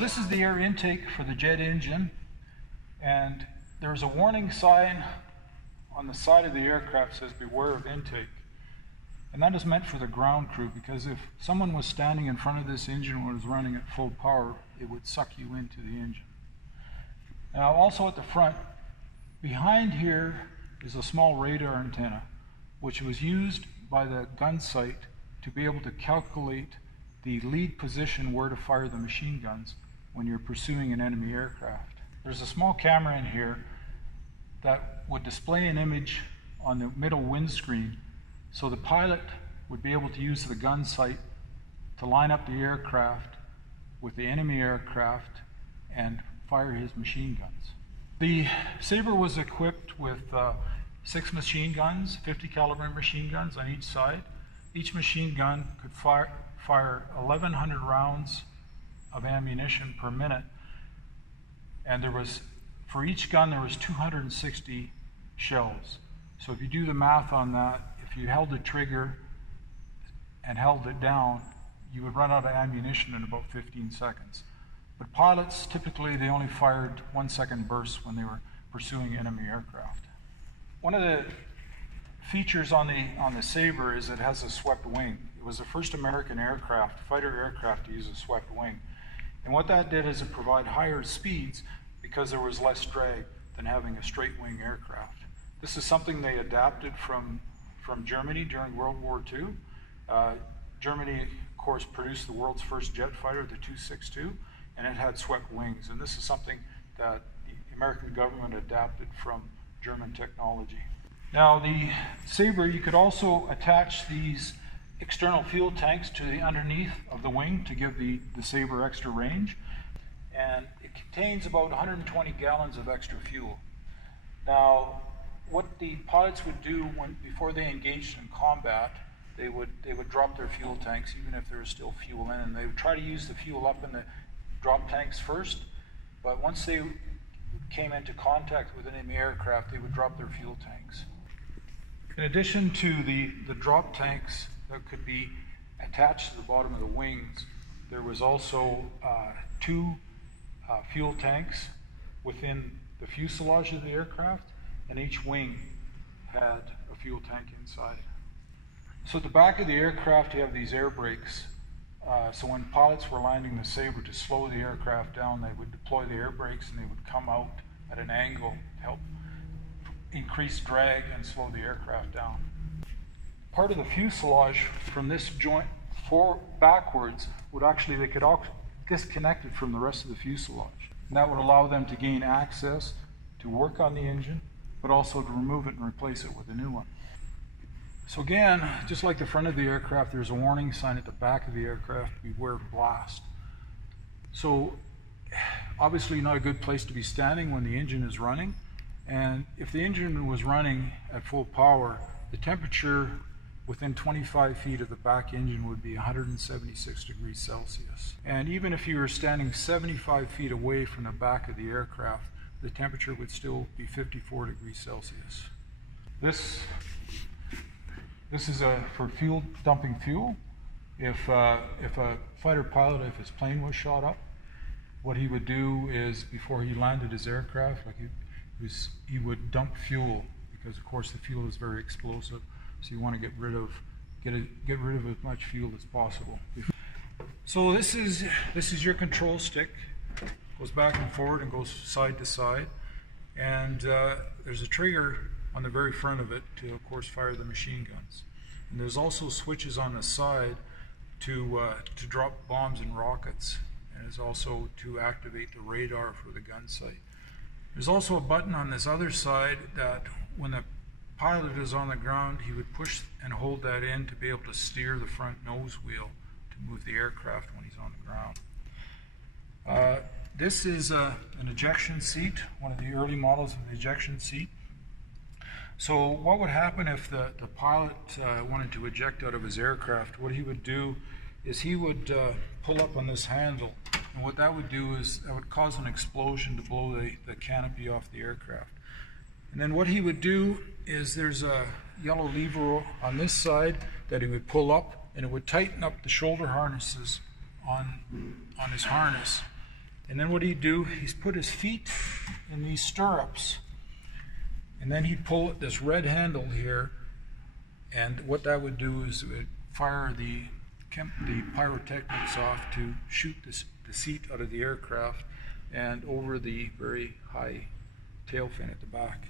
This is the air intake for the jet engine, and there's a warning sign on the side of the aircraft that says beware of intake, and that is meant for the ground crew, because if someone was standing in front of this engine when it was running at full power, it would suck you into the engine. Now also at the front, behind here is a small radar antenna which was used by the gun sight to be able to calculate the lead position where to fire the machine guns when you're pursuing an enemy aircraft. There's a small camera in here that would display an image on the middle windscreen, so the pilot would be able to use the gun sight to line up the aircraft with the enemy aircraft and fire his machine guns. The Sabre was equipped with 6 machine guns, 50 caliber machine guns on each side. Each machine gun could fire 1,100 rounds of ammunition per minute, and for each gun there was 260 shells. So if you do the math on that, if you held the trigger and held it down, you would run out of ammunition in about 15 seconds. But pilots, typically they only fired 1-second bursts when they were pursuing enemy aircraft. One of the features on the Sabre is it has a swept wing. It was the first American fighter aircraft to use a swept wing. And what that did is it provided higher speeds because there was less drag than having a straight wing aircraft. This is something they adapted from Germany during World War II. Germany, of course, produced the world's first jet fighter, the 262, and it had swept wings. And this is something that the American government adapted from German technology. Now, the Sabre, you could also attach these external fuel tanks to the underneath of the wing to give the Sabre extra range, and it contains about 120 gallons of extra fuel. Now, what the pilots would do before they engaged in combat, they would drop their fuel tanks even if there was still fuel in, and they would try to use the fuel up in the drop tanks first, but once they came into contact with enemy aircraft, they would drop their fuel tanks. In addition to the drop tanks that could be attached to the bottom of the wings, there was also 2 fuel tanks within the fuselage of the aircraft, and each wing had a fuel tank inside. So at the back of the aircraft you have these air brakes. So when pilots were landing the Sabre to slow the aircraft down, they would deploy the air brakes and they would come out at an angle to help increase drag and slow the aircraft down. Part of the fuselage from this joint backwards they could all disconnect it from the rest of the fuselage. And that would allow them to gain access to work on the engine, but also to remove it and replace it with a new one. So again, just like the front of the aircraft, there's a warning sign at the back of the aircraft, beware of blast. So obviously not a good place to be standing when the engine is running. And if the engine was running at full power, the temperature within 25 feet of the back engine would be 176 degrees Celsius. And even if you were standing 75 feet away from the back of the aircraft, the temperature would still be 54 degrees Celsius. This is for fuel, dumping fuel. If a fighter pilot, if his plane was shot up, what he would do is, before he landed his aircraft, he would dump fuel, because of course the fuel is very explosive, so you want to get rid of as much fuel as possible. So this is your control stick. Goes back and forward and goes side to side, and there's a trigger on the very front of it to, of course, fire the machine guns. And there's also switches on the side to drop bombs and rockets, and it's also to activate the radar for the gun sight. There's also a button on this other side that when the pilot is on the ground, he would push and hold that in to be able to steer the front nose wheel to move the aircraft when he's on the ground. This is an ejection seat, one of the early models of the ejection seat. So what would happen if the pilot wanted to eject out of his aircraft? What he would do is he would pull up on this handle And what that would do is that would cause an explosion to blow the canopy off the aircraft. And then what he would do is there's a yellow lever on this side that he would pull up, and it would tighten up the shoulder harnesses on his harness. And then what he'd do, he's put his feet in these stirrups, and then he'd pull at this red handle here, and what that would do is it would fire the pyrotechnics off to shoot the seat out of the aircraft and over the very high tail fin at the back.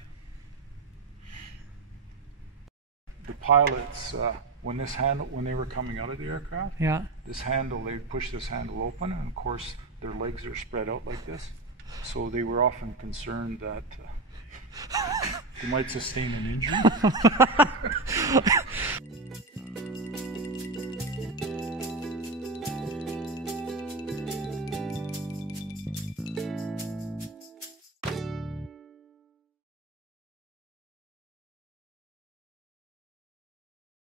The pilots, when they were coming out of the aircraft, this handle, they'd push this handle open, and of course their legs are spread out like this, so they were often concerned that they might sustain an injury.